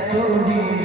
sorrir.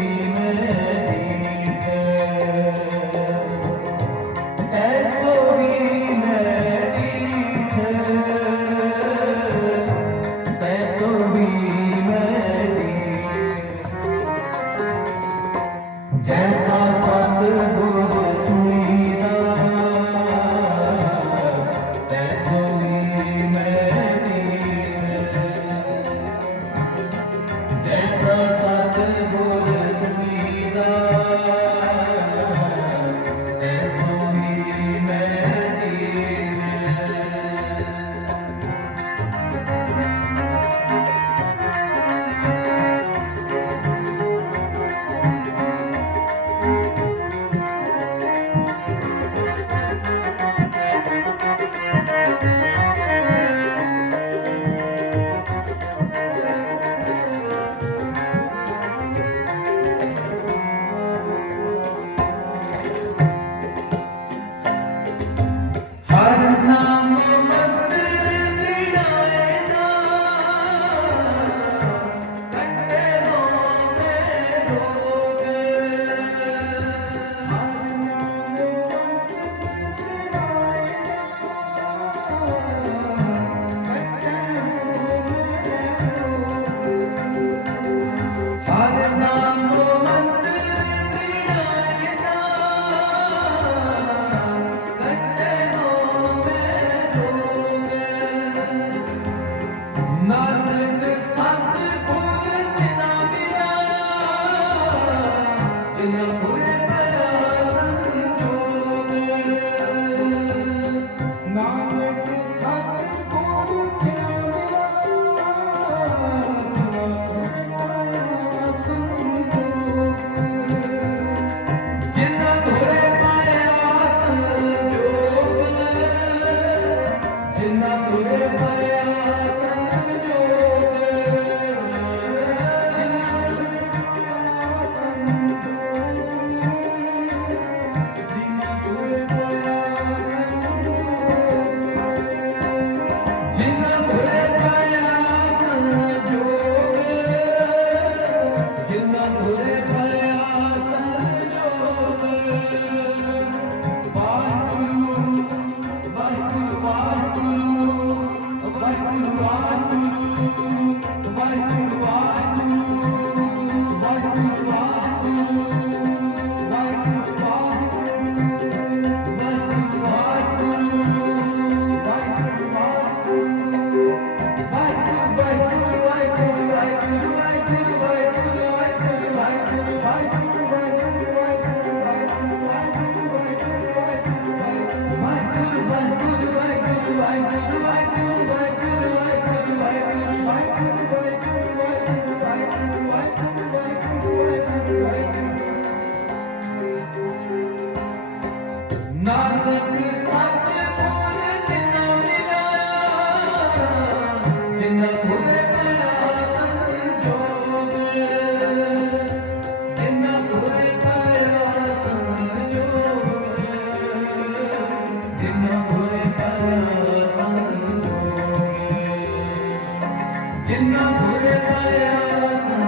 ਜਿੰਨਾ ਘੁਰੇ ਪਾਇਆ